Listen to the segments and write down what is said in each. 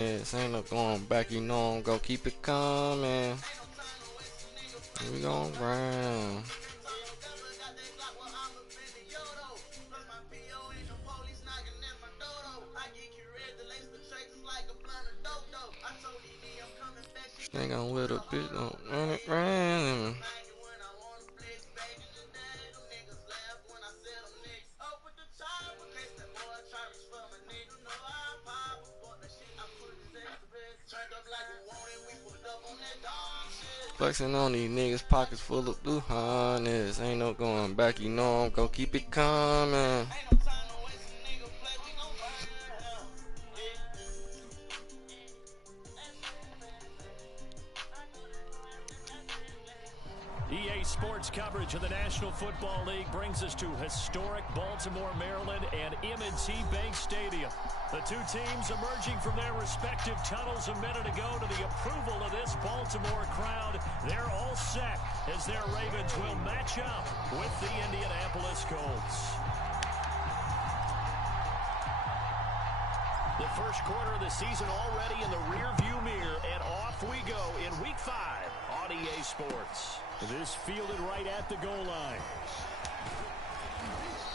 This ain't no going back, you know I'm gonna keep it coming. We gon' grind. Think I'm with a bitch, don't run it round. Flexing on these niggas, pockets full of blue harness. Ain't no going back, you know I'm gonna keep it coming. EA Sports coverage of the National Football League brings us to historic Baltimore, Maryland, and M&T Bank Stadium. The two teams emerging from their respective tunnels a minute ago to the approval of this Baltimore crowd. They're all set as their Ravens will match up with the Indianapolis Colts. The first quarter of the season already in the rearview mirror, and off we go in Week 5 on EA Sports. This fielded right at the goal line.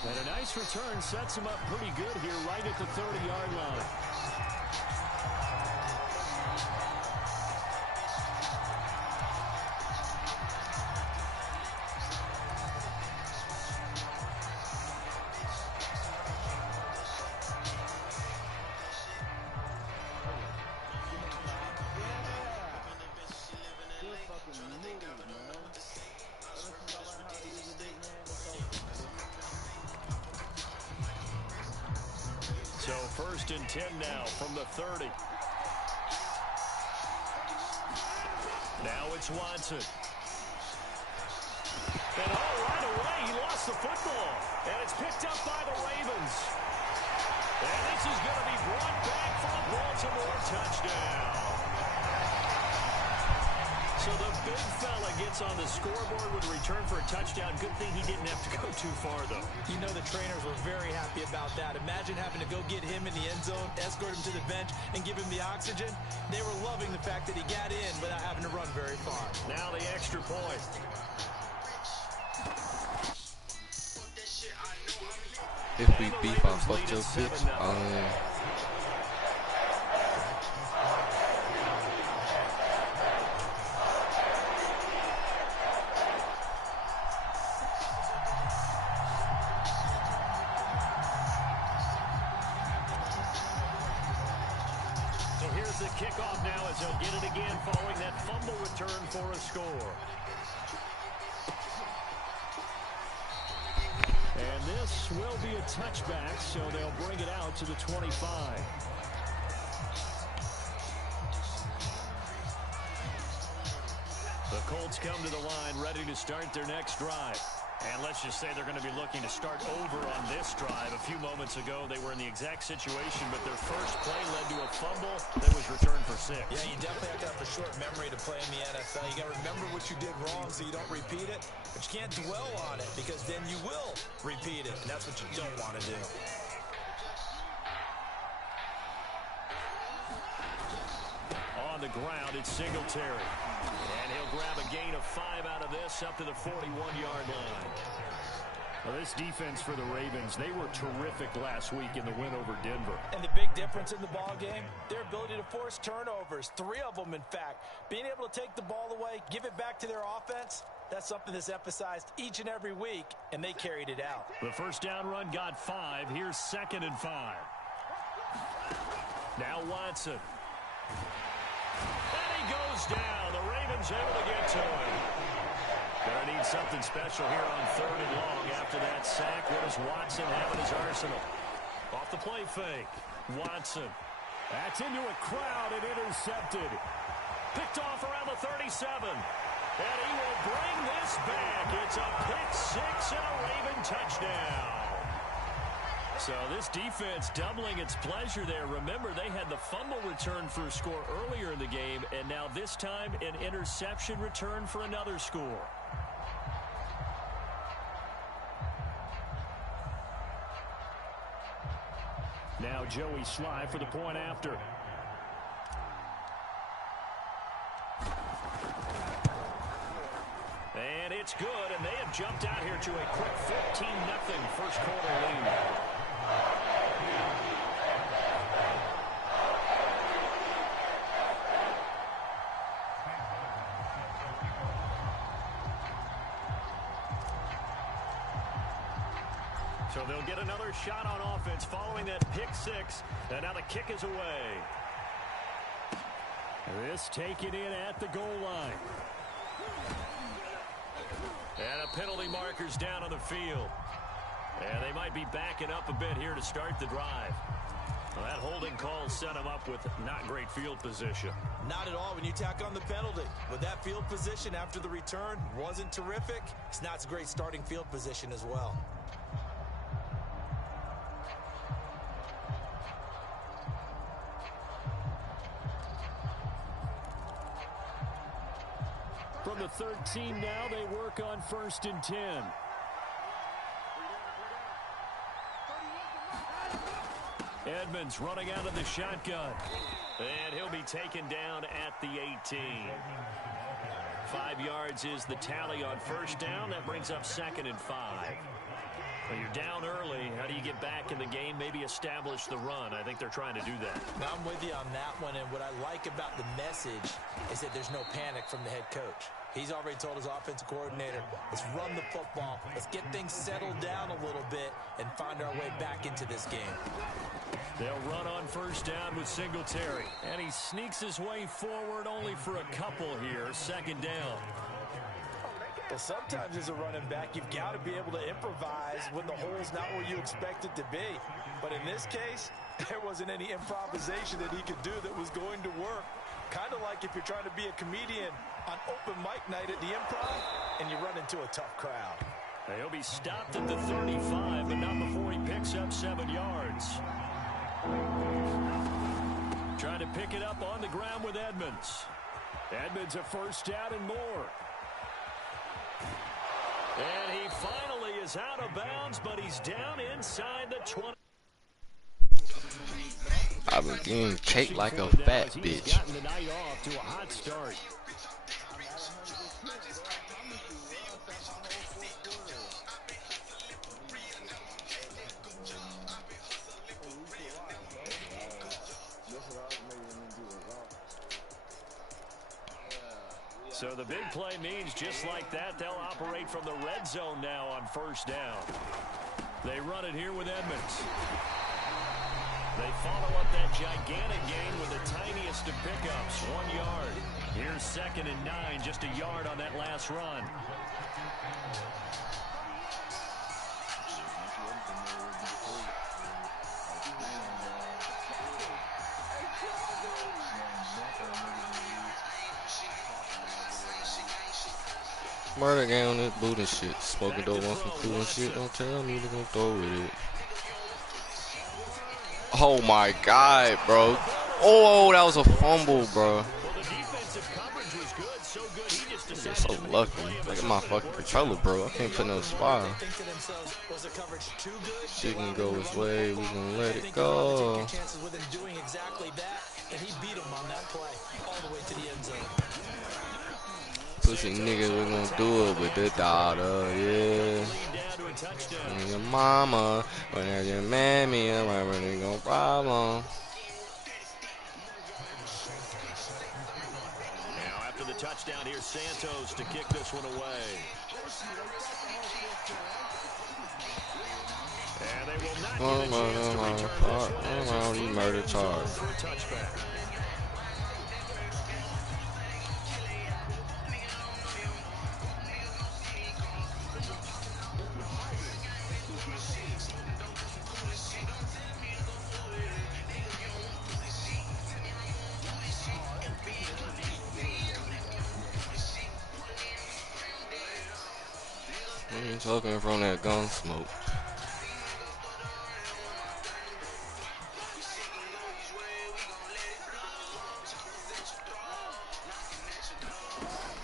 And a nice return sets him up pretty good here right at the 30-yard line. So 1st and 10 now from the 30. Now it's Watson. And right away he lost the football. And it's picked up by the Ravens. And this is going to be brought back for a Baltimore touchdown. So the big fella gets on the scoreboard with a return for a touchdown. Good thing he didn't have to go too far, though. You know the trainers were very happy about that. Imagine having to go get him in the end zone, escort him to the bench, and give him the oxygen. They were loving the fact that he got in without having to run very far. Now the extra point. If we beef, I fuck your bitch. So here's the kickoff now as they'll get it again following that fumble return for a score. And this will be a touchback, so they'll bring it out to the 25. The Colts come to the line ready to start their next drive. And let's just say they're going to be looking to start over on this drive. A few moments ago, they were in the exact situation, but their first play led to a fumble that was returned for 6. Yeah, you definitely have to have a short memory to play in the NFL. You got to remember what you did wrong so you don't repeat it, but you can't dwell on it because then you will repeat it, and that's what you don't want to do. On the ground, it's Singletary. And he'll grab a gain of 5 out of this up to the 41-yard line. Well, this defense for the Ravens, they were terrific last week in the win over Denver. And the big difference in the ball game, their ability to force turnovers, 3 of them, in fact. Being able to take the ball away, give it back to their offense, that's something that's emphasized each and every week, and they carried it out. The first down run got 5. Here's 2nd and 5. Now Watson. And he goes down. The Ravens able to get to him. Gonna need something special here on 3rd and long after that sack. What does Watson have in his arsenal? Off the play fake. Watson. That's into a crowd and intercepted. Picked off around the 37. And he will bring this back. It's a pick 6 and a Raven touchdown. So this defense doubling its pleasure there. Remember, they had the fumble return for a score earlier in the game, and now this time an interception return for another score. Now Joey Sly for the point after. And it's good, and they have jumped out here to a quick 14-0 first quarter lead. So they'll get another shot on offense following that pick six. And now the kick is away. This taken in at the goal line. And a penalty marker's down on the field. And they might be backing up a bit here to start the drive. Well, that holding call set them up with not great field position. Not at all when you tack on the penalty. With that field position after the return wasn't terrific, it's not a great starting field position as well. From the 13 now, they work on 1st and 10. Edmonds running out of the shotgun. And he'll be taken down at the 18. 5 yards is the tally on 1st down. That brings up 2nd and 5. Well, you're down early. How do you get back in the game? Maybe establish the run. I think they're trying to do that. Now, I'm with you on that one, and what I like about the message is that there's no panic from the head coach. He's already told his offensive coordinator, let's run the football, let's get things settled down a little bit and find our way back into this game. They'll run on 1st down with Singletary, and he sneaks his way forward only for a couple here. 2nd down. Well, sometimes as a running back, you've got to be able to improvise when the hole's not where you expect it to be. But in this case, there wasn't any improvisation that he could do that was going to work. Kind of like if you're trying to be a comedian on open mic night at the Improv and you run into a tough crowd. He'll be stopped at the 35, but not before he picks up 7 yards. Trying to pick it up on the ground with Edmonds. Edmonds a 1st down and more. And he finally is out of bounds, but he's down inside the 20. I've been getting cake like a fat bitch. Gotten the night off to a hot start. So the big play means just like that, they'll operate from the red zone now on 1st down. They run it here with Edmonds. They follow up that gigantic gain with the tiniest of pickups, 1 yard. Here's 2nd and 9, just a yard on that last run. Murder gang on this boot and shit. Smoking dope on some cool and shit. Don't tell me they're gonna throw with it. Oh my god, bro. Oh, that was a fumble, bro. You're so lucky. Look at my fucking controller, bro. I can't put no spot. She can go his way. We gonna let it go. Pussy niggas, we gonna do it with the daughter, yeah. And your mama, when your mammy, I'm really no problem. Now after the touchdown, here's Santos to kick this one away. And they will not get a chance to return this one as you murder charge. for a touchback. You talking from that gun smoke.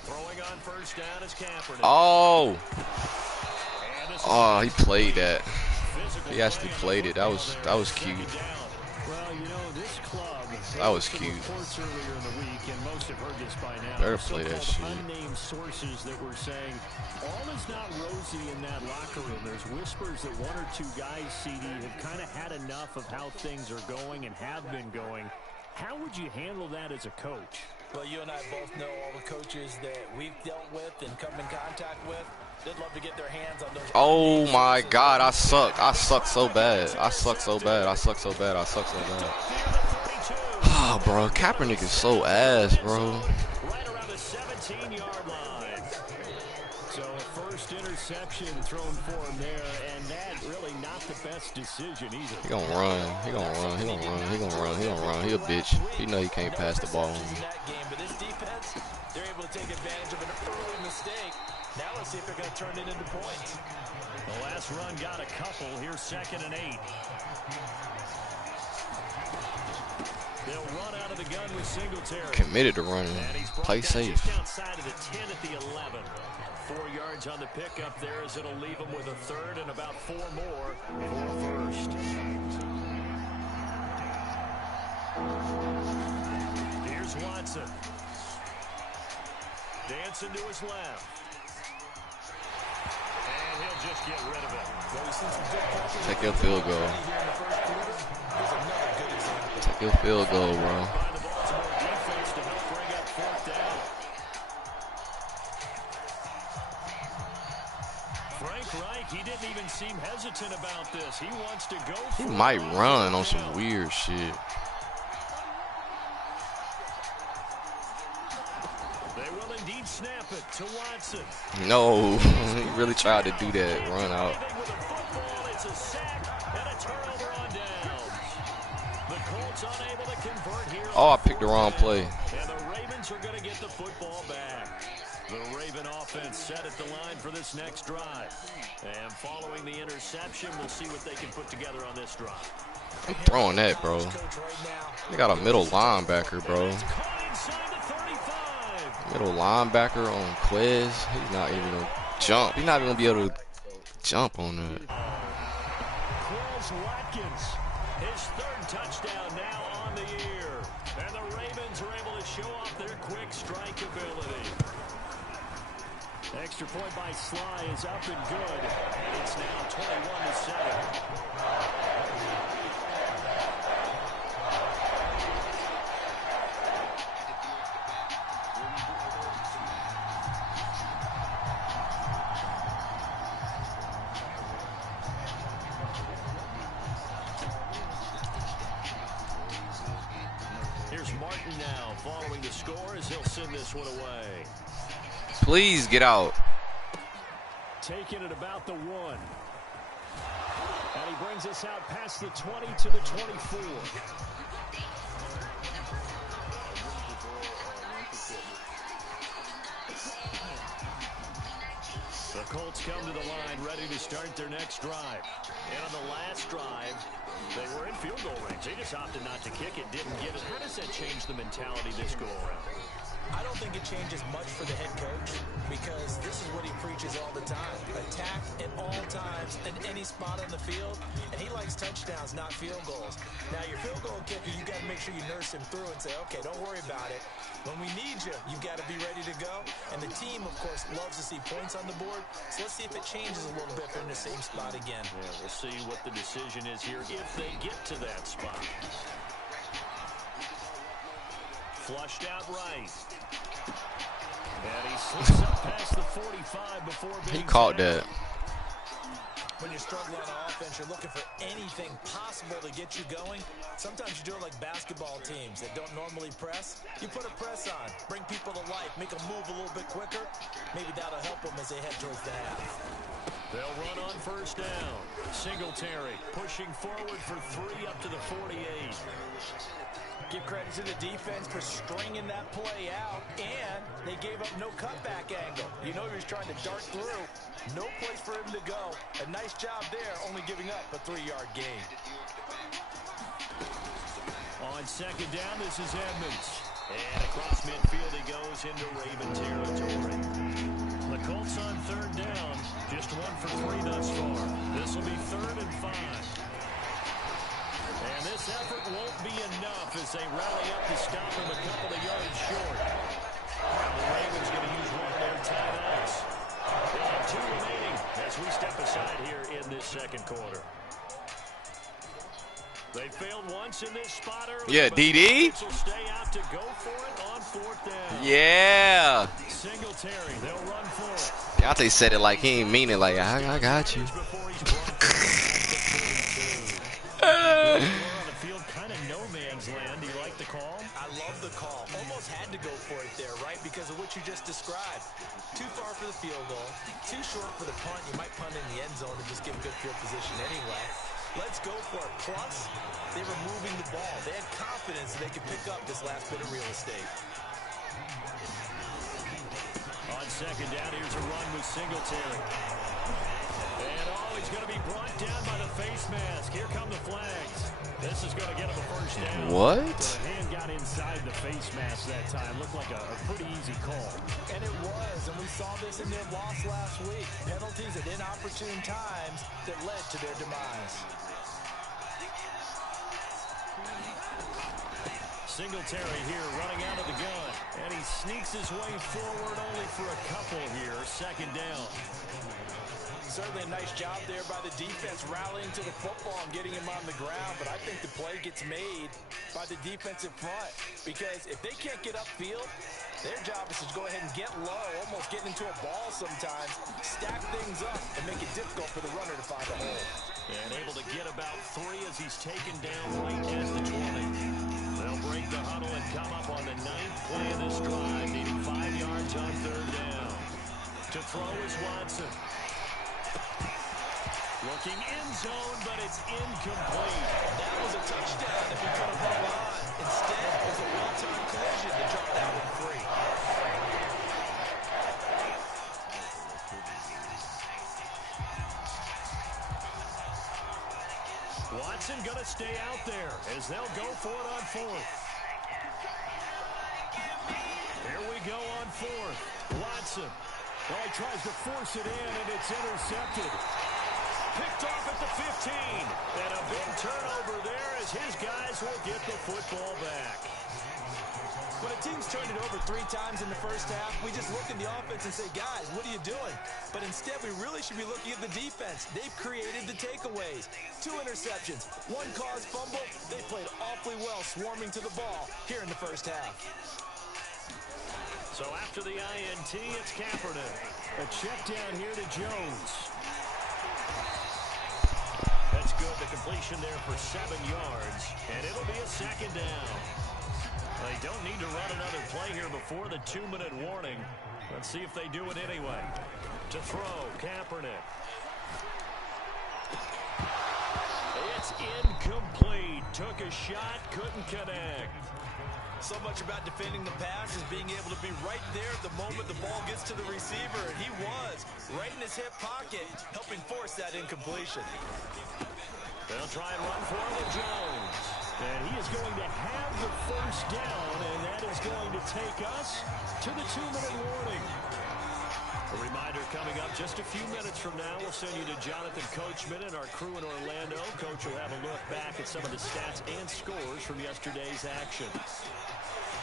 Throwing on 1st down is Kaepernick. Oh! Oh, he played that. He actually played it. That was cute. Well, you know, this club That was cute. Earlier in the week, and most have heard this by now. Better play that shit. Unnamed sources that were saying all is not rosy in that locker room. There's whispers that one or two guys, CD, have kind of had enough of how things are going and have been going. How would you handle that as a coach? Well, you and I both know all the coaches that we've dealt with and come in contact with. They'd love to get their hands on those. Oh my God, I suck. I suck so bad. I suck so bad. I suck so bad. I suck so bad. Oh, bro, Kaepernick is so ass, bro. Right around the 17-yard line. So a first interception thrown for him there, and that really not the best decision either. He gonna run. He gonna run. He gonna run. He gonna run. He gonna run. He a bitch. He know he can't pass the ball. But this defense, they're able to take advantage of an early mistake. Now let's see if they're going to turn it into points. The last run got a couple. Here's 2nd and 8. They'll run out of the gun with Singletary. Committed to running. Play safe. Just outside of the 10 at the 11. 4 yards on the pickup there as it'll leave him with a third and about 4 more for a first. Here's Watson. Dancing to his left. And he'll just get rid of it. Take your field goal. Take your field goal, bro. Frank Reich, he didn't even seem hesitant about this. He wants to go. He might run on some weird shit. They will indeed snap it to Watson. No, he really tried to do that run out. It's a sack and a turnover on downs. The Colts unable to convert here. Oh, I picked the wrong play. And the Ravens are going to get the football back. The Raven offense set at the line for this next drive. And following the interception, we'll see what they can put together on this drive. I'm throwing that, bro. They got a middle linebacker, bro. Middle linebacker on Quez. He's not even going to jump. He's not even going to be able to jump on that. Quez Watkins, his 3rd touchdown now on the year. And the Ravens are able to show off their quick strike ability. Extra point by Sly is up and good. And it's now 21-7. Here's Martin now following the score as he'll send this one away. Please get out. Taking it about the 1. And he brings us out past the 20 to the 24. The Colts come to the line ready to start their next drive. And on the last drive, they were in field goal range. They just opted not to kick it, didn't get it. How does that change the mentality this go around? I don't think it changes much for the head coach because this is what he preaches all the time. Attack at all times in any spot on the field, and he likes touchdowns, not field goals. Now, your field goal kicker, you got to make sure you nurse him through and say, okay, don't worry about it. When we need you, you've got to be ready to go. And the team, of course, loves to see points on the board. So let's see if it changes a little bit if they're in the same spot again. Yeah, we'll see what the decision is here if they get to that spot. Flushed out right. And he slips up past the 45 before being He caught that. When you're struggling on offense, you're looking for anything possible to get you going. Sometimes you do it like basketball teams that don't normally press. You put a press on, bring people to life, make them move a little bit quicker. Maybe that'll help them as they head towards the half. They'll run on first down. Singletary pushing forward for 3 up to the 48. Give credit to the defense for stringing that play out, and they gave up no cutback angle. You know he was trying to dart through. No place for him to go. A nice job there, only giving up a 3-yard gain. On second down, this is Edmonds. And across midfield he goes into Raven territory. The Colts on third down, just 1 for 3 thus far. This will be 3rd and 5. And this effort won't be enough as they rally up to stop him a couple of yards short. Now the Ravens going to use one of their timeouts. They have 2 remaining as we step aside here in this second quarter. They failed once in this spot earlier. Yeah, DD. Will stay out to go for it on 4th down. Yeah. Singletary, they'll run for it. Deontay said it like he ain't mean it. Like, I got you. On the field, kind of no man's land. Do you like the call? I love the call. Almost had to go for it there, right? Because of what you just described. Too far for the field goal. Too short for the punt. You might punt in the end zone and just give good field position anyway. Let's go for it. Plus, they were moving the ball. They had confidence that they could pick up this last bit of real estate. On 2nd down, here's a run with Singletary. And he's going to be brought down by the face mask. Here come the flags. This is going to get him a 1st down. What? The hand got inside the face mask that time. Looked like a pretty easy call. And it was, and we saw this in their loss last week. Penalties at inopportune times that led to their demise. Singletary here running out of the gun. And he sneaks his way forward only for a couple here. 2nd down. Certainly a nice job there by the defense rallying to the football and getting him on the ground. But I think the play gets made by the defensive front. Because if they can't get upfield, their job is to go ahead and get low, almost get into a ball sometimes, stack things up, and make it difficult for the runner to find a hole. And able to get about 3 as he's taken down right at the 20. They'll break the huddle and come up on the 9th play of this drive, needing 5 yards on 3rd down. To throw is Watson. Looking in zone, but it's incomplete. That was a touchdown if he could have hung on. Instead, it was a well-timed collision to drop that one free. Watson going to stay out there as they'll go for it on 4th. Here we go on 4th. Watson. Well, he tries to force it in, and it's intercepted. Picked off at the 15. And a big turnover there as his guys will get the football back. When a team's turned it over 3 times in the first half, we just look at the offense and say, guys, what are you doing? But instead, we really should be looking at the defense. They've created the takeaways. 2 interceptions, 1 caused fumble. They played awfully well swarming to the ball here in the first half. So after the INT, it's Kaepernick. A check down here to Jones. That's good. The completion there for 7 yards. And it'll be a 2nd down. They don't need to run another play here before the 2-minute warning. Let's see if they do it anyway. To throw, Kaepernick. It's incomplete. Took a shot, couldn't connect. So much about defending the pass is being able to be right there at the moment the ball gets to the receiver. And he was right in his hip pocket, helping force that incompletion. They'll try and run for it with Jones. And he is going to have the 1st down, and that is going to take us to the 2-minute warning. A reminder coming up just a few minutes from now. We'll send you to Jonathan Coachman and our crew in Orlando. Coach will have a look back at some of the stats and scores from yesterday's action.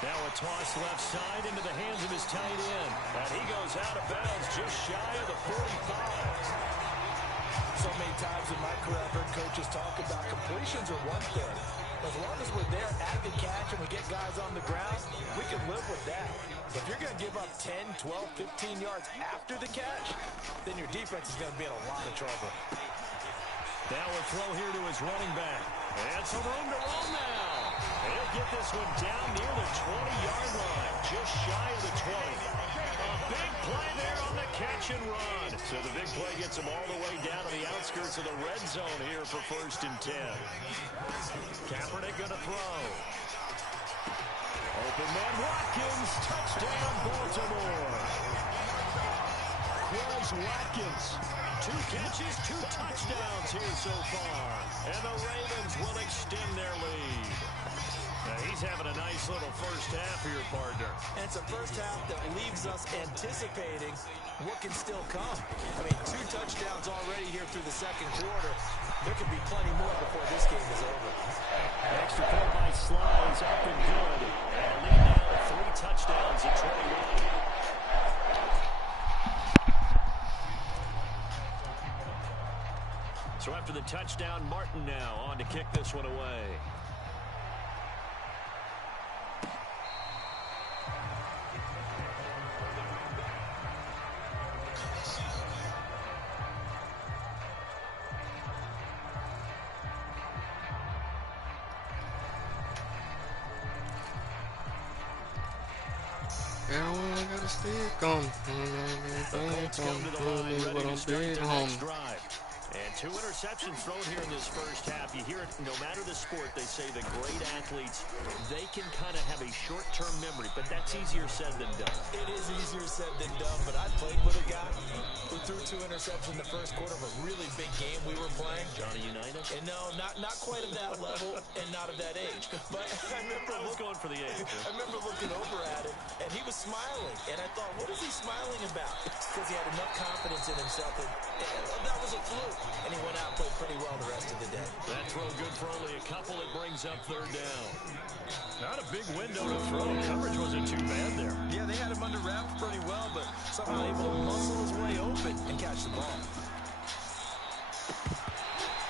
Now a toss left side into the hands of his tight end. And he goes out of bounds just shy of the 45. So many times in my career I've heard coaches talk about completions are one thing. As long as we're there at the catch and we get guys on the ground, we can live with that. But if you're going to give up 10, 12, 15 yards after the catch, then your defense is going to be in a lot of trouble. Now a throw here to his running back. And some room to roll now. He'll get this one down near the 20-yard line, just shy of the 20. A big play there on the catch and run. So the big play gets him all the way down to the outskirts of the red zone here for 1st and 10. Kaepernick going to throw. Open man Watkins, touchdown Baltimore. Quez Watkins, 2 catches, 2 touchdowns here so far. And the Ravens will extend their lead. He's having a nice little first half here, partner. And it's a first half that leaves us anticipating what can still come. I mean, 2 touchdowns already here through the second quarter. There could be plenty more before this game is over. Extra point by Slides, up and good. And a lead now of 3 touchdowns at 21. So after the touchdown, Martin now on to kick this one away. Everyone got a stick on. And 2 interceptions thrown here in this first half. You hear it, no matter the sport, they say the great athletes, they can kind of have a short-term memory, but that's easier said than done. It is easier said than done, but I played with a guy who threw 2 interceptions in the first quarter of a really big game we were playing. Johnny Unitas? And no, not quite at that level and not of that age. But I was going for the age. I remember looking over at him, and he was smiling. And I thought, what is he smiling about? It's because he had enough confidence in himself, and that was a fluke. And he went out and played pretty well the rest of the day. That throw good for only a couple. It brings up 3rd down. Not a big window to throw. Coverage wasn't too bad there. Yeah, they had him under wraps pretty well, but somehow able to muscle his way open and catch the ball.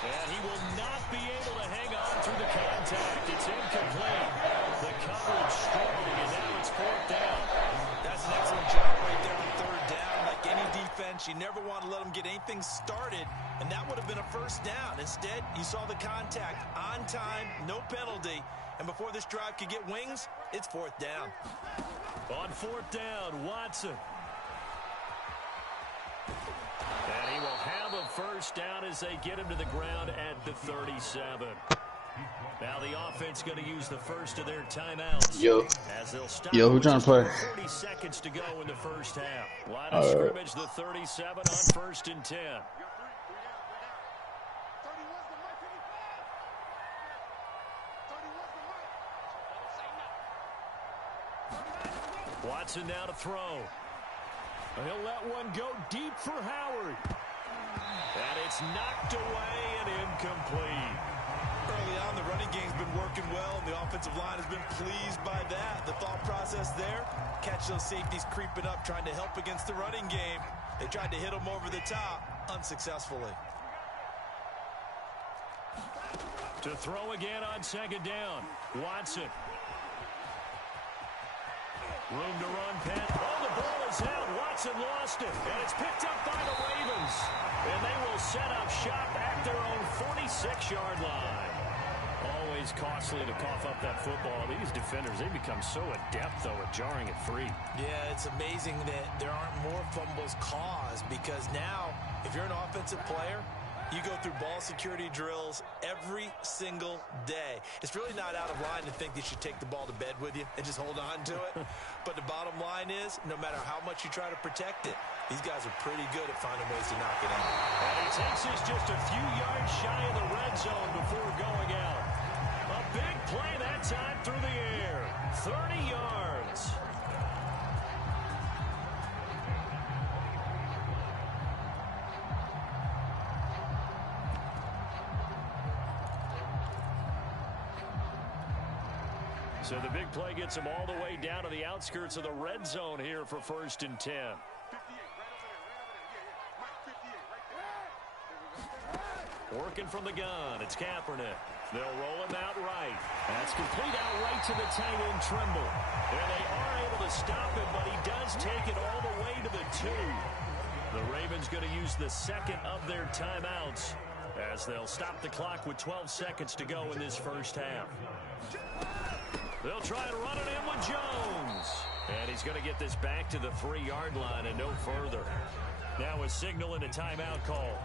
And he will not be able to hang on through the contact. It's incomplete. The coverage strong, and now it's 4th down. That's an excellent job right there on 3rd down. Like any defense, you never want to let them get anything started, and that would have been a first down. Instead, you saw the contact on time, no penalty, and before this drive could get wings, it's 4th down. On 4th down, Watson. And he will have a first down as they get him to the ground at the 37. Now the offense going to use the first of their timeouts. As they'll stop who trying to play? 40 seconds to go in the first half. Line of scrimmage, the 37 on 1st and 10. Watson now to throw. He'll let one go deep for Howard. And it's knocked away and incomplete. Early on, the running game's been working well, and the offensive line has been pleased by that. The thought process there, catch those safeties creeping up, trying to help against the running game. They tried to hit them over the top, unsuccessfully. To throw again on 2nd down, Watson. Room to run, Penn. Oh, the ball is out. Watson lost it, and it's picked up by the Ravens. And they will set up shop at their own 46-yard line. Always costly to cough up that football. These defenders, they become so adept, though, at jarring it free. Yeah, it's amazing that there aren't more fumbles caused, because now, if you're an offensive player, you go through ball security drills every single day. It's really not out of line to think that you should take the ball to bed with you and just hold on to it. But the bottom line is, no matter how much you try to protect it, these guys are pretty good at finding ways to knock it out. And he takes us just a few yards shy of the red zone before going out. A big play that time through the air. 30 yards. So the big play gets him all the way down to the outskirts of the red zone here for 1st and 10. Working from the gun, it's Kaepernick. They'll roll him out right. That's complete out right to the tight end, Trimble. And they are able to stop him, but he does take it all the way to the 2. The Ravens going to use the second of their timeouts as they'll stop the clock with 12 seconds to go in this first half. They'll try and run it in with Jones. And he's going to get this back to the 3-yard line and no further. Now a signal and a timeout call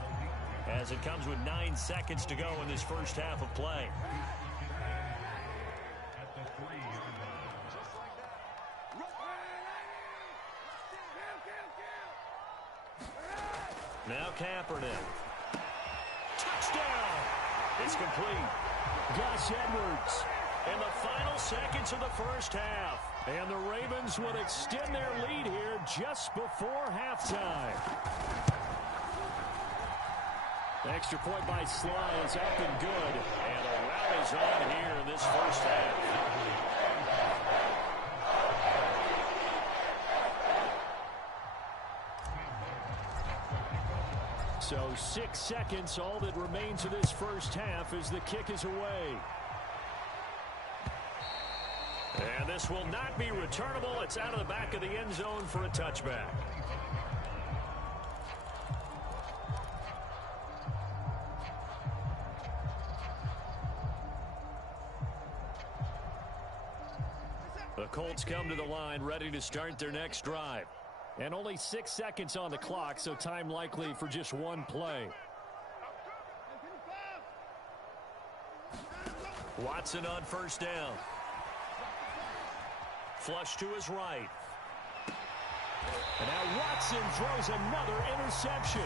as it comes with 9 seconds to go in this first half of play. Now Kaepernick. Touchdown! It's complete. Gus Edwards. in the final seconds of the first half. And the Ravens would extend their lead here just before halftime. The extra point by Sly is up and good. And a rout is on here in this first half. So 6 seconds, all that remains of this first half as the kick is away. And this will not be returnable. It's out of the back of the end zone for a touchback. The Colts come to the line ready to start their next drive. And only 6 seconds on the clock, so time likely for just one play. Watson on first down. Flush to his right. And now Watson throws another interception.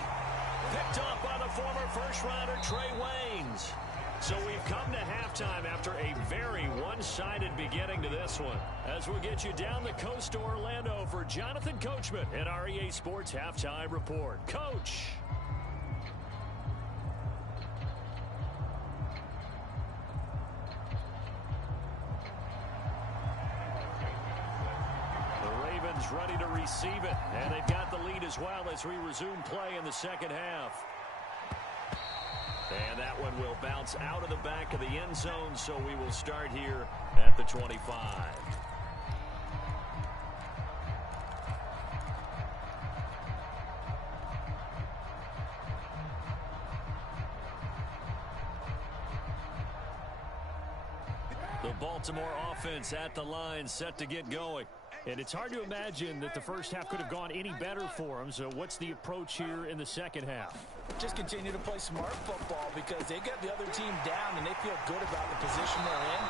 Picked off by the former first-rounder Trey Waynes. So we've come to halftime after a very one-sided beginning to this one. As we'll get you down the coast to Orlando for Jonathan Coachman at our EA Sports Halftime Report. Coach. The Ravens ready to receive it, and they've got the lead as well as we resume play in the second half. And that one will bounce out of the back of the end zone, so we will start here at the 25. The Baltimore offense at the line, set to get going. And it's hard to imagine that the first half could have gone any better for them. So what's the approach here in the second half? Just continue to play smart football because they got the other team down and they feel good about the position they're in.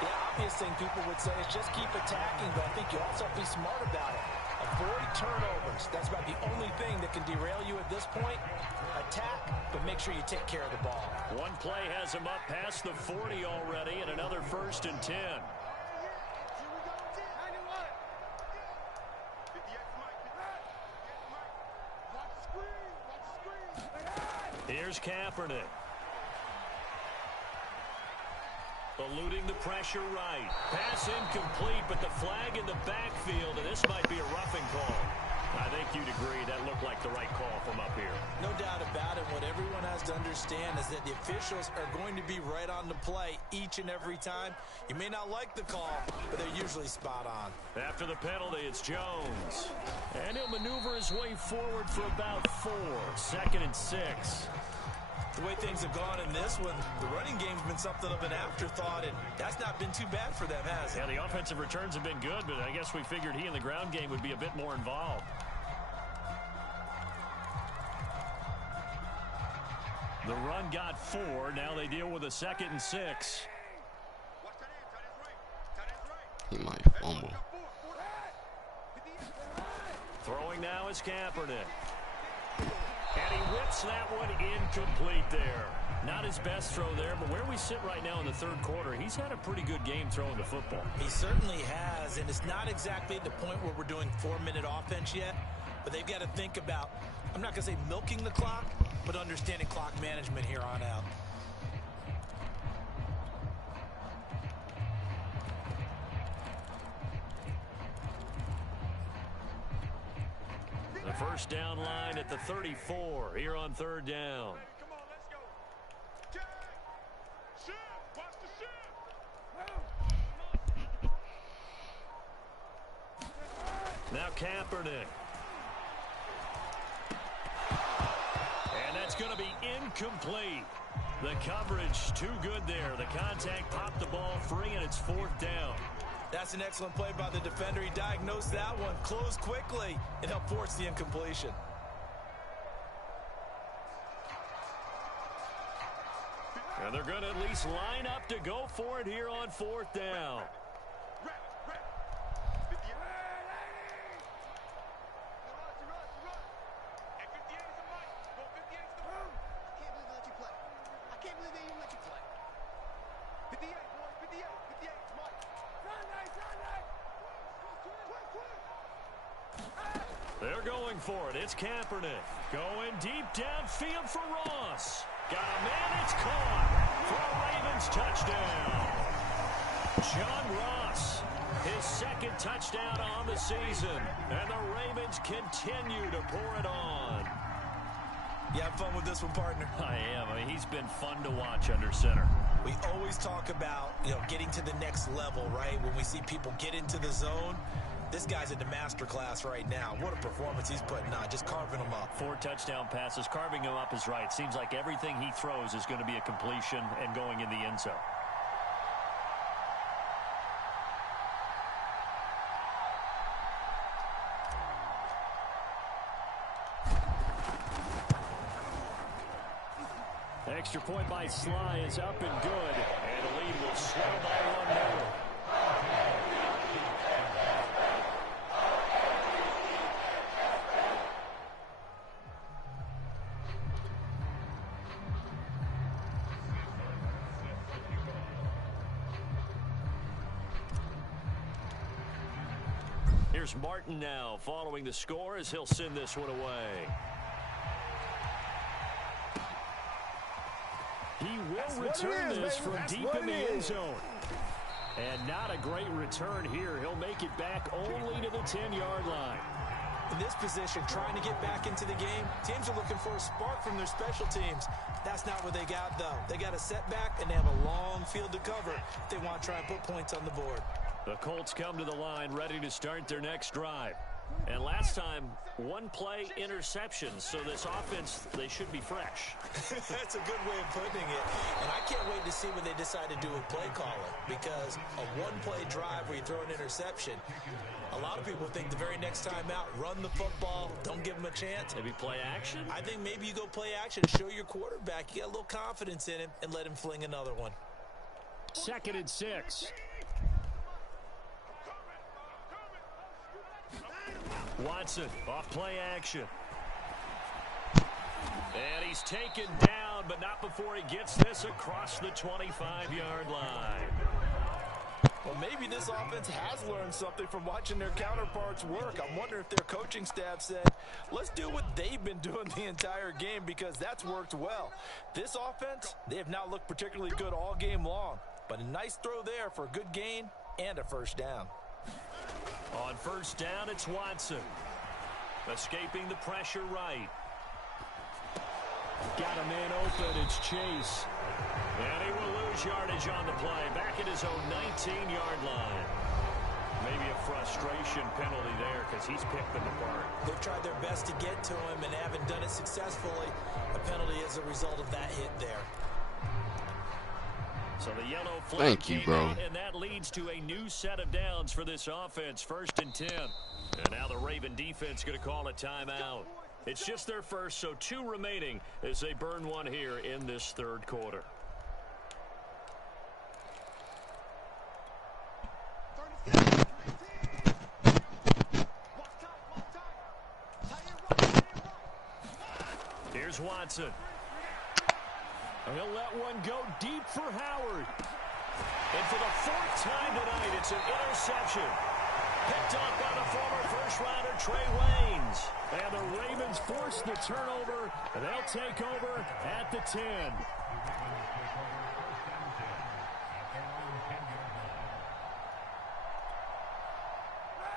The obvious thing people would say is just keep attacking, but I think you also have to be smart about it. Avoid turnovers. That's about the only thing that can derail you at this point. Attack, but make sure you take care of the ball. One play has him up past the 40 already, and another 1st and 10. Here's Kaepernick. Eluding the pressure right. Pass incomplete, but the flag in the backfield, and this might be a roughing call. I think you'd agree that looked like the right call from up here. No doubt about it. What everyone has to understand is that the officials are going to be right on the play each and every time. You may not like the call, but they're usually spot on. After the penalty, it's Jones. And he'll maneuver his way forward for about 4. 2nd and 6. The way things have gone in this one, the running game's been something of an afterthought, and that's not been too bad for them, has it? Yeah, the offensive returns have been good, but I guess we figured he in the ground game would be a bit more involved. The run got 4. Now they deal with a 2nd and 6. He might fumble. Throwing now is Kaepernick. And he whips that one incomplete there. Not his best throw there, but where we sit right now in the 3rd quarter, he's had a pretty good game throwing the football. He certainly has, and it's not exactly at the point where we're doing 4-minute offense yet, but they've got to think about, I'm not going to say milking the clock, but understanding clock management here on out. The first down line at the 34 here on 3rd down. Come on, let's go. Check. Shift. Watch the shift. Now Kaepernick. And that's going to be incomplete. The coverage too good there. The contact popped the ball free, and it's 4th down. That's an excellent play by the defender. He diagnosed that one, closed quickly, and helped force the incompletion. And they're going to at least line up to go for it here on 4th down. They're going for it. It's Kaepernick. Going deep downfield for Ross. Got a man. It's caught for a Ravens touchdown. John Ross, his second touchdown on the season. And the Ravens continue to pour it on. You have fun with this one, partner? I am. I mean, he's been fun to watch under center. We always talk about, getting to the next level, right? When we see people get into the zone, this guy's in the master class right now. What a performance he's putting on, just carving them up. 4 touchdown passes. Carving him up is right. Seems like everything he throws is going to be a completion and going in the end zone. Extra point by Sly is up and good. And the lead will slow by 1 more. Here's Martin now following the score as he'll send this one away. He will return this from deep in the end zone. And not a great return here. He'll make it back only to the 10-yard line. In this position, trying to get back into the game, teams are looking for a spark from their special teams. That's not what they got, though. They got a setback, and they have a long field to cover if they want to try and put points on the board. The Colts come to the line ready to start their next drive. And last time, 1-play interceptions. So this offense, they should be fresh. That's a good way of putting it. And I can't wait to see what they decide to do with play calling. Because a 1-play drive where you throw an interception, a lot of people think the very next time out, run the football, don't give them a chance. Maybe play action? I think maybe you go play action, show your quarterback, you get a little confidence in him, and let him fling another one. 2nd and 6. Watson off play action. And he's taken down, but not before he gets this across the 25-yard line. Well, maybe this offense has learned something from watching their counterparts work. I'm wondering if their coaching staff said, let's do what they've been doing the entire game, because that's worked well. This offense, they have not looked particularly good all game long, but a nice throw there for a good gain and a first down. On first down, it's Watson. Escaping the pressure right. Got a man open, it's Chase. And he will lose yardage on the play. Back at his own 19-yard line. Maybe a frustration penalty there because he's picked them apart. They've tried their best to get to him and haven't done it successfully. A penalty as a result of that hit there. So the yellow flag. Thank you, bro. And that leads to a new set of downs for this offense. 1st and 10. And now the Raven defense going to call a timeout. It's just their first, so 2 remaining as they burn one here in this 3rd quarter. Here's Watson. He'll let one go deep for Howard. And for the 4th time tonight, it's an interception. Picked off by the former first-rounder Trey Waynes. And the Ravens force the turnover, and they'll take over at the 10.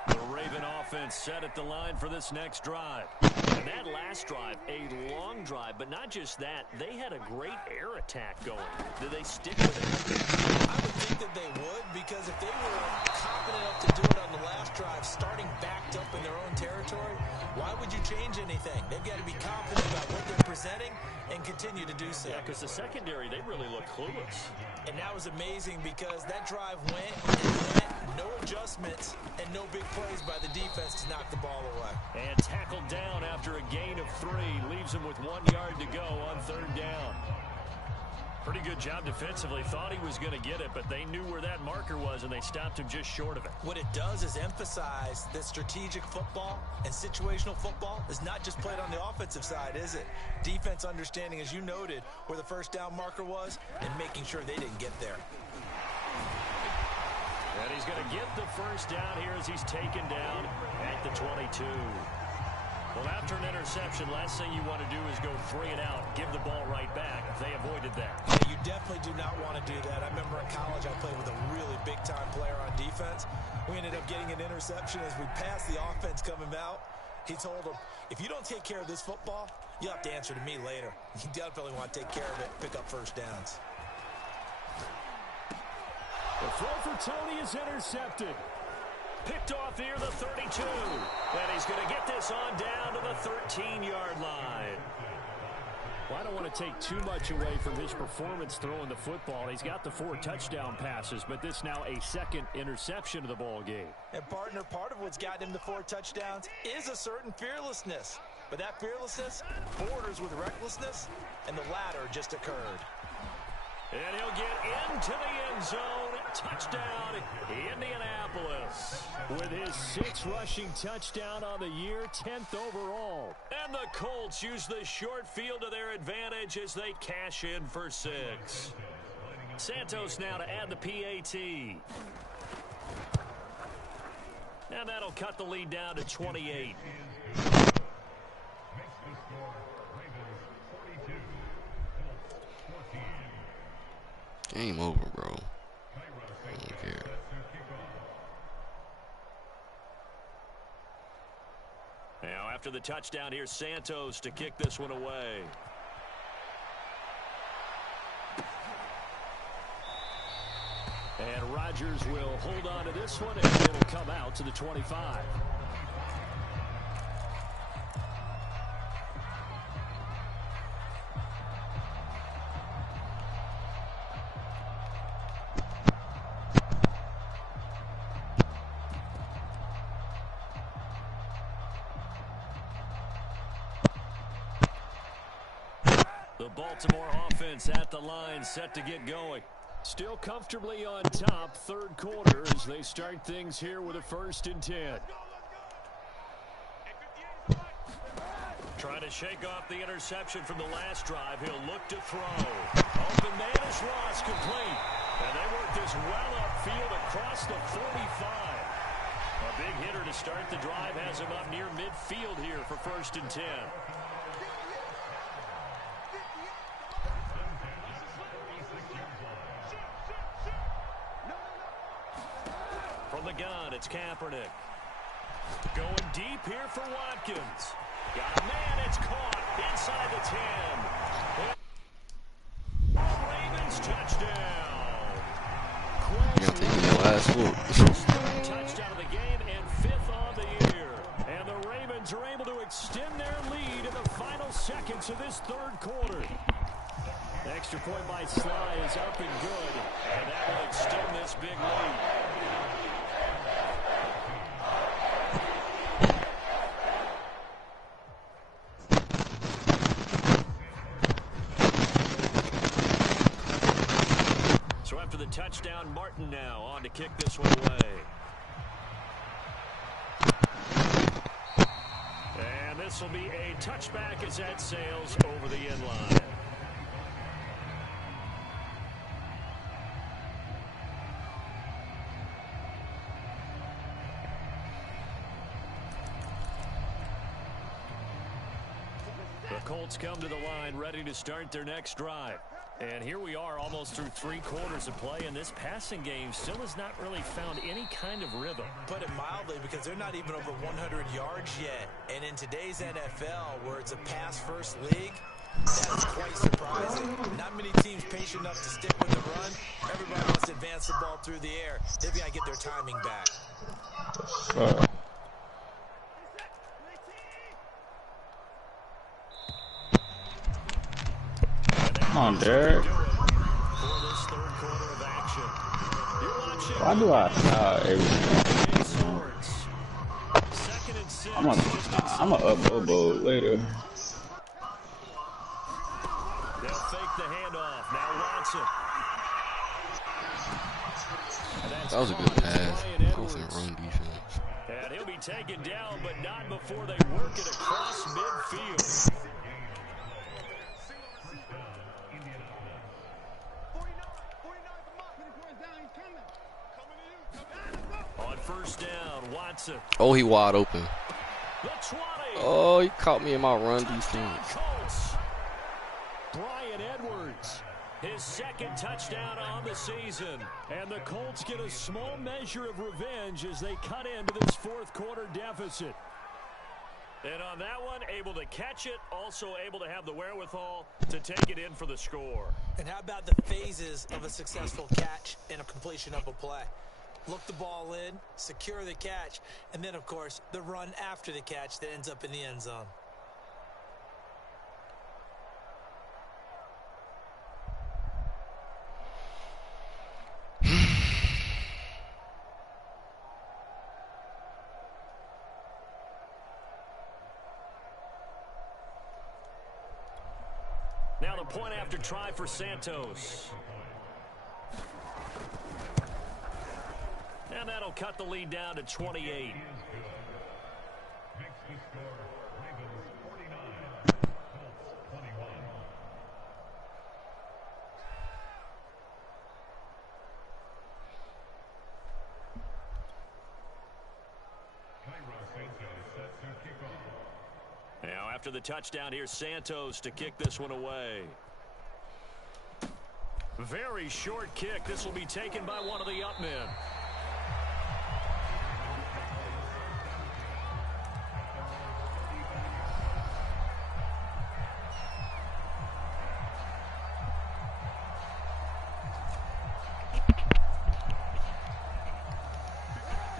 The Raven offense set at the line for this next drive. And that last drive, a long drive, but not just that. They had a great air attack going. Did they stick with it? I would think that they would, because if they were confident enough to do it on the last drive, starting backed up in their own territory, why would you change anything? They've got to be confident about what they're presenting and continue to do so. Yeah, because the secondary, they really look clueless. And that was amazing because that drive went and went, no adjustments, and no big plays by the defense to knock the ball away. And tackled down after a gain of 3. Leaves him with 1 yard to go on 3rd down. Pretty good job defensively. Thought he was going to get it, but they knew where that marker was, and they stopped him just short of it. What it does is emphasize that strategic football and situational football is not just played on the offensive side, is it? Defense understanding, as you noted, where the first down marker was and making sure they didn't get there. And he's going to get the first down here as he's taken down at the 22. Well, after an interception, last thing you want to do is go 3 and out, give the ball right back. They avoided that. Yeah, you definitely do not want to do that. I remember in college I played with a really big-time player on defense. We ended up getting an interception as we passed the offense coming out. He told him, if you don't take care of this football, you'll have to answer to me later. You definitely want to take care of it, pick up first downs. The throw for Tony is intercepted. Picked off near the 32. And he's going to get this on down to the 13-yard line. Well, I don't want to take too much away from his performance throwing the football. He's got the 4 touchdown passes, but this now a second interception of the ball game. And partner, part of what's gotten him the 4 touchdowns is a certain fearlessness. But that fearlessness borders with recklessness, and the latter just occurred. And he'll get into the end zone. Touchdown, Indianapolis. With his 6th rushing touchdown on the year, 10th overall. And the Colts use the short field to their advantage as they cash in for 6. Santos now to add the PAT. And that'll cut the lead down to 28. Game over, bro. I don't care. Now, after the touchdown, here's Santos to kick this one away. And Rodgers will hold on to this one, and it'll come out to the 25. The Baltimore offense at the line, set to get going. Still comfortably on top, 3rd quarter as they start things here with a 1st and 10. Trying to shake off the interception from the last drive. He'll look to throw. Open man is Ross, complete. And they work this well upfield across the 45. A big hitter to start the drive has him up near midfield here for 1st and 10. From the gun, it's Kaepernick. Going deep here for Watkins. Got a man, it's caught inside the 10. Ravens touchdown. You're taking your last swoop. Touchdown of the game and 5th on the year. And the Ravens are able to extend their lead in the final seconds of this 3rd quarter. The extra point by Sly is up and good. And that will extend this big lead. So after the touchdown, Martin now on to kick this one away. And this will be a touchback as that sails over the end line. The Colts come to the line ready to start their next drive. And here we are almost through 3 quarters of play, and this passing game still has not really found any kind of rhythm. Put it mildly, because they're not even over 100 yards yet. And in today's NFL, where it's a pass-first league, that's quite surprising. Not many teams patient enough to stick with the run. Everybody wants to advance the ball through the air. They've got to get their timing back. Come on, Derek. Why do I everything? I'm a up elbow later. They'll fake the handoff. Now Watson. That was a good pass. Colts in run defense. And he'll be taken down, but not before they work it across midfield. On 1st down, Watson. Oh, he wide open. The 20. Oh, he caught me in my run defense. Colts. Bryan Edwards, his second touchdown on the season. And the Colts get a small measure of revenge as they cut into this fourth quarter deficit. And on that one, able to catch it, also able to have the wherewithal to take it in for the score. And how about the phases of a successful catch and a completion of a play? Look the ball in, secure the catch, and then, of course, the run after the catch that ends up in the end zone. Now the point after try for Santos. And that'll cut the lead down to 28. Now after the touchdown, here's Santos to kick this one away. Very short kick. This will be taken by one of the up men.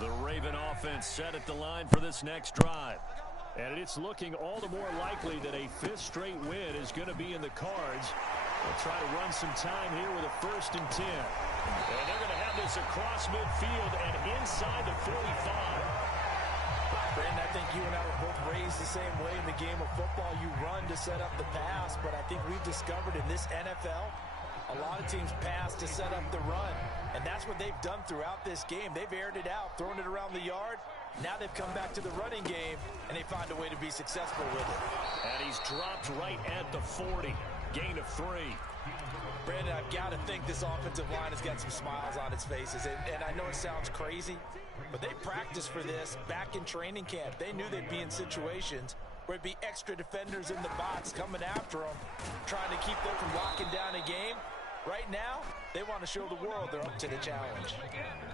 The Raven offense set at the line for this next drive. And it's looking all the more likely that a fifth straight win is going to be in the cards. They'll try to run some time here with a 1st and 10. And they're going to have this across midfield and inside the 45. Brandon, I think you and I were both raised the same way in the game of football. You run to set up the pass, but I think we've discovered in this NFL, a lot of teams pass to set up the run. And that's what they've done throughout this game. They've aired it out, thrown it around the yard. Now they've come back to the running game, and they find a way to be successful with it. And he's dropped right at the 40. Gain of 3. Brandon, I've got to think this offensive line has got some smiles on its faces. And I know it sounds crazy, but they practiced for this back in training camp. They knew they'd be in situations where it'd be extra defenders in the box coming after them, trying to keep them from locking down a game. Right now, they want to show the world they're up to the challenge.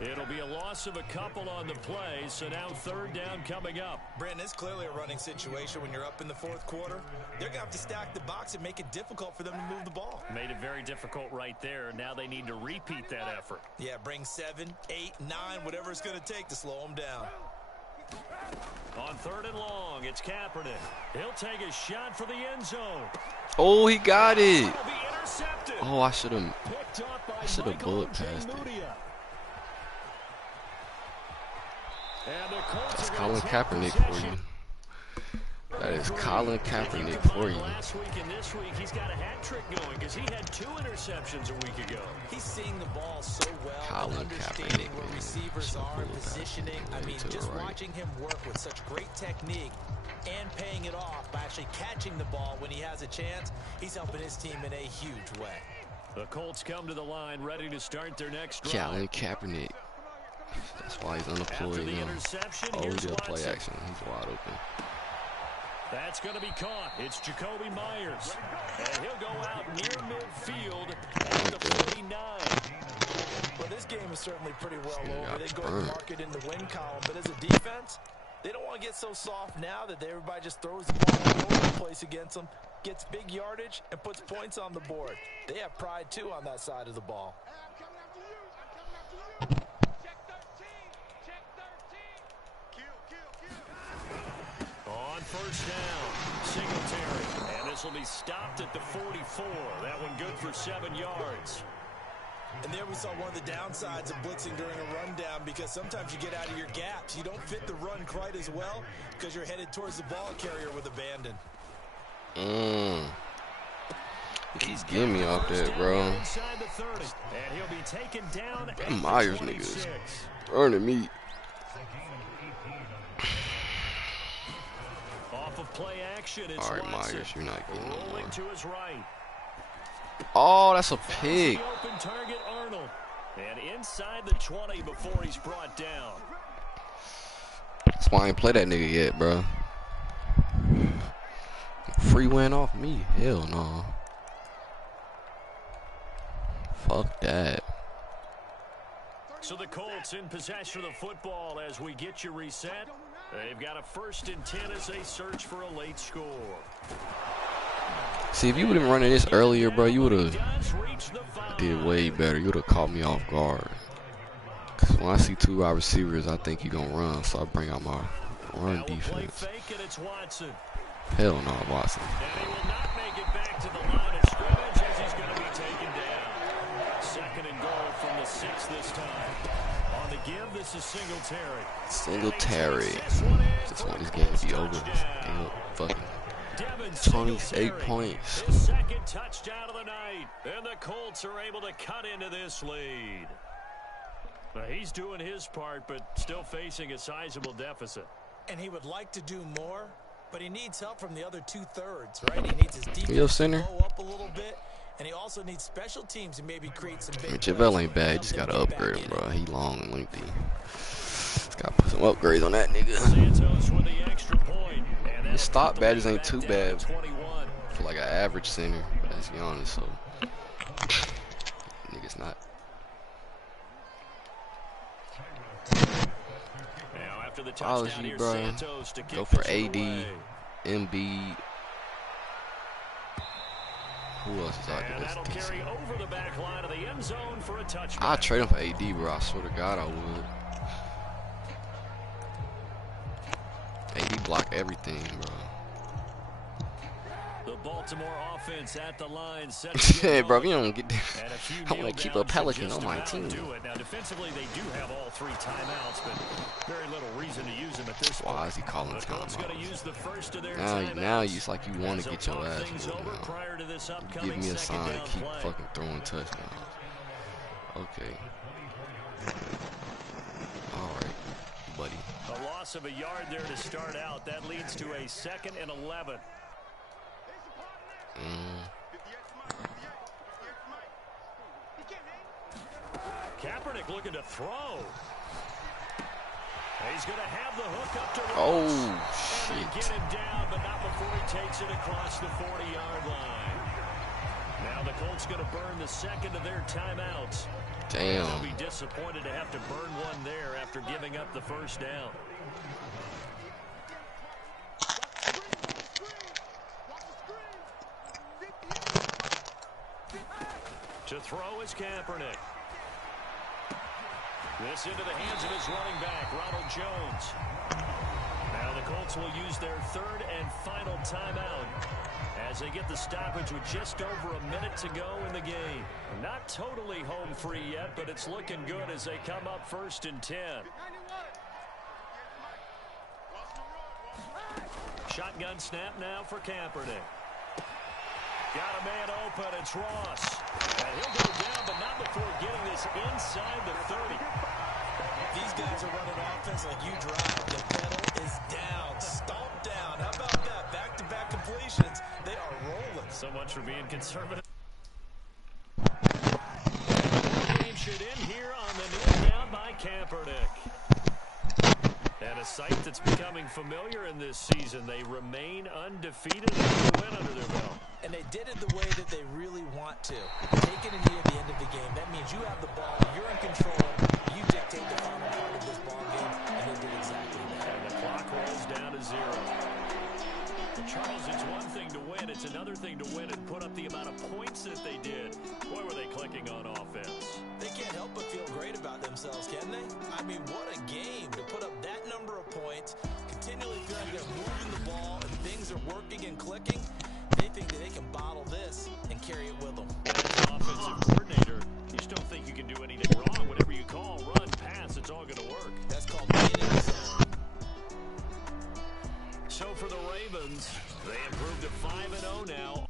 It'll be a loss of a couple on the play, so now 3rd down coming up. Brandon, it's clearly a running situation when you're up in the 4th quarter. They're going to have to stack the box and make it difficult for them to move the ball. Made it very difficult right there. Now they need to repeat that effort. Yeah, bring 7, 8, 9, whatever it's going to take to slow them down. On 3rd and long, it's Kaepernick. He'll take a shot for the end zone. Oh, he got it. It'll be intercepted. Oh, I should have Michael bullet passed it. Onyemudia. And the Colts That's are Colin gonna take Kaepernick for possession. you. That is Colin Kaepernick for you. Last week and this week, he's got a hat trick going because he had 2 interceptions a week ago. He's seeing the ball so well, Colin understanding Kaepernick, where man. receivers are, positioning. I mean, to the just right. watching him work with such great technique and paying it off by actually catching the ball when he has a chance, he's helping his team in a huge way. The Colts come to the line ready to start their next drive. Colin Kaepernick. That's why he's After unemployed. the You know. interception, Oh, he here's did play Watson. action. He's wide open. That's going to be caught. It's Jacoby Myers. And he'll go out near midfield at the 49. Well, this game is certainly pretty well Yeah, over. They go to burned. mark it in the win column, but as a defense, they don't want to get so soft now that everybody just throws the ball all over the place against them, gets big yardage, and puts points on the board. They have pride, too, on that side of the ball. I'm coming after you. I'm coming after you. Check 13. Check 13. Kill. On 1st down, Singletary. And this will be stopped at the 44. That one good for 7 yards. And there we saw one of the downsides of blitzing during a rundown, because sometimes you get out of your gaps. You don't fit the run quite as well because you're headed towards the ball carrier with abandon. He's getting me off that, bro. Inside the 30. And he'll be taken down at the Myers 26. niggas earning me. Off of play action, it's All right, Watson. Myers, you're not getting no more. Rolling to his right. Oh, that's a Finds pig. the open target, Arnold. And inside the 20 before he's brought down. That's why I ain't play that nigga yet, bro. free win off me? Hell no. Fuck that. So the Colts in possession of the football as we get you reset. They've got a 1st and 10 as they search for a late score. See, if you would have running this earlier, bro, you would have did way better. You would have caught me off guard. Because when I see 2 wide receivers, I think you're going to run. So I bring out my run defense. Hell no, Watson. And he will not make it back to the line of scrimmage as he's going to be taken down. 2nd and goal from the 6 this time. On the give, this is Singletary. Singletary. Just want this game to be over. Damn, fucking 28 points. His 2nd touchdown of the night. And the Colts are able to cut into this lead. Now, he's doing his part, but still facing a sizable deficit. And he would like to do more, but he needs help from the other 2/3, right? He needs his defense to blow up a little bit, and he also needs special teams to maybe create some big Javale ain't bad. You just got to upgrade him, bro. He long and lengthy. Just got to put some upgrades on that nigga. Santos with the extra point. His stock badges ain't too bad for like an average center, let's be honest. So niggas not. Now after the Policy, touchdown here, bro. Santos to Go kick for this AD, away. Embiid. Who else is out there And that's that'll decent? carry over the back line of the end zone for a touchback. I'd trade him for AD, bro. I swear to God, I would. AD block everything, bro. The Baltimore offense at the line. Yeah, bro, if you don't get there, And a few I want to keep a kneel downs Pelican just on my about team. do it. Now defensively, they do have all 3 timeouts, but very little reason to use them at this point. Why is he calling The Colts going to timeouts? use the first of their Now timeouts. it's like you want As to they'll get your talk ass things whooped over now. prior to this Give upcoming me a second sign, down keep play. fucking throwing touchdowns. Okay. Alright, buddy. A loss of a yard there to start out. That leads to a 2nd and 11. Kaepernick looking to throw. He's going to have the hook up to Ross. Oh, And they get shit. him down, but not before he takes it across the 40-yard line. Now the Colts going to burn the 2nd of their timeouts. Damn. They'll be disappointed to have to burn one there after giving up the first down. To throw is Kaepernick. This into the hands of his running back, Ronald Jones. Now the Colts will use their 3rd and final timeout as they get the stoppage with just over a minute to go in the game. Not totally home free yet, but it's looking good as they come up 1st and 10. Shotgun snap now for Kaepernick. Got a man open, it's Ross. And he'll go down, but not before getting this inside the 30. These guys are running offense like you drive. The pedal is down, stomped down. How about that? Back-to-back completions. They are rolling. So much for being conservative. The game should end here on the kneel down by Kaepernick. And a sight that's becoming familiar in this season. They remain undefeated with a win under their belt. And they did it the way that they really want to. Taking a knee at the end of the game. That means you have the ball, you're in control, you dictate the final part of this ball game, and they did exactly that. And the clock rolls down to 0. Well, Charles, it's one thing to win. It's another thing to win and put up the amount of points that they did. Boy, were they clicking on offense. They can't help but feel great about themselves, can they? I mean, what a game to put up that number of points, continually feeling they're moving the ball and things are working and clicking. They think that they can bottle this and carry it with them. As an offensive coordinator, you just don't think you can do anything wrong. Whatever you call, run, pass, it's all going to work. That's called being in the zone. So for the Ravens, they improved to 5-0 now.